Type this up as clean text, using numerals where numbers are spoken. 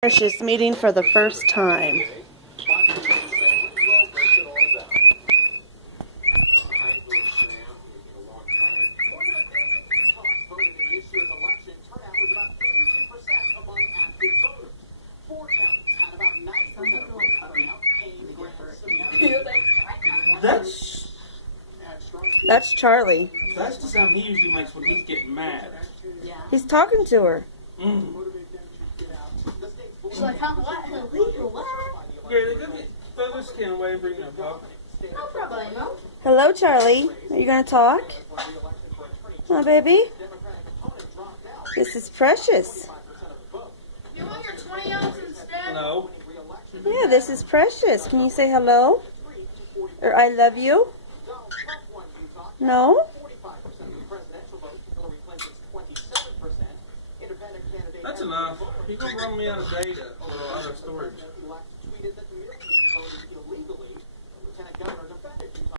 Precious meeting for the first time. That's Charlie. That's the sound he usually makes when he's getting mad. He's talking to her. She's like, huh? What? Illegal? What? Yeah, go get throw this can away and bring it up, Pop. No problemo. Hello, Charlie. Are you going to talk? Huh, baby? This is Precious. You want your 20 ounce instead? No. Yeah, this is Precious. Can you say hello? Or I love you? No? That's enough. You're going to run me out of data or out of storage.